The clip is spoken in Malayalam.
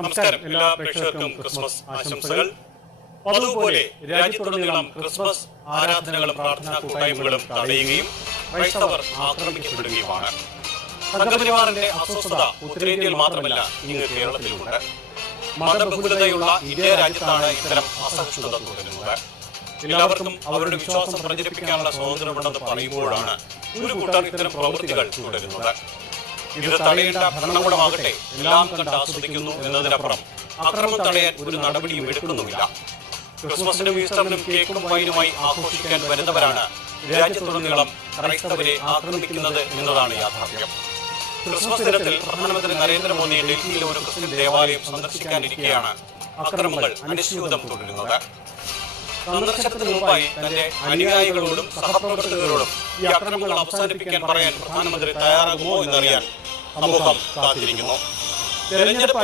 നമസ്കാരം. എല്ലാ പ്രേക്ഷകർക്കും ക്രിസ്മസ് ആശംസകൾ. പതിവുപോലെ രാജ്യത്തുടനീളം ക്രിസ്മസ് ആരാധനകളും പ്രാർത്ഥനാ കൂട്ടായ്മകളും തടയുകയും ക്രൈസ്തവർ ആക്രമിക്കപ്പെടുകയുമാണ്. സംഘപരിവാറിന്റെ അസ്വസ്ഥത ഉത്തരേന്ത്യയിൽ മാത്രമല്ല, ഇങ്ങ് കേരളത്തിലുമുണ്ട്. മതബഹുലതയുള്ള ഇന്ത്യ രാജ്യത്താണ് ഇത്തരം അസഹിഷ്ണുത തുടരുന്നത്. എല്ലാവർക്കും അവരുടെ വിശ്വാസം പ്രചരിപ്പിക്കാനുള്ള സ്വാതന്ത്ര്യമുണ്ടെന്ന് പറയുമ്പോഴാണ് ഒരു കൂട്ടർ ഇത്തരം പ്രവൃത്തികൾ തുടരുന്നത്. ഇത് തടയേണ്ട ഭരണകൂടമാകട്ടെ എല്ലാം കണ്ട് ആസ്വദിക്കുന്നു എന്നതിനപ്പുറം അക്രമം തടയാൻ ഒരു നടപടിയും എടുക്കുന്നുമില്ല. ക്രിസ്മസിനും ഈസ്റ്ററിനും കേക്കും വൈനുമായി ആഘോഷിക്കാൻ വരുന്നവരാണ് രാജ്യത്തുടനീളം ക്രൈസ്തവരെ ആക്രമിക്കുന്നത് എന്നതാണ് യാഥാർത്ഥ്യം. ക്രിസ്മസ് ദിനത്തിൽ പ്രധാനമന്ത്രി നരേന്ദ്രമോദി ഡൽഹിയിലെ ഒരു ക്രിസ്ത്യൻ ദേവാലയം സന്ദർശിക്കാനിരിക്കെയാണ് അക്രമങ്ങൾ അനിശ്ചിതം തുടരുന്നത്. സന്ദർശനത്തിന് മുമ്പായി തന്റെ അനുയായികളോടും സഹപ്രവർത്തകരോടും ഈ അക്രമങ്ങൾ അവസാനിപ്പിക്കാൻ പറയാൻ പ്രധാനമന്ത്രി തയ്യാറാകുമോ എന്നറിയാൻ സമൂഹം കാത്തിരിക്കുന്നു. തെരഞ്ഞെടുപ്പ്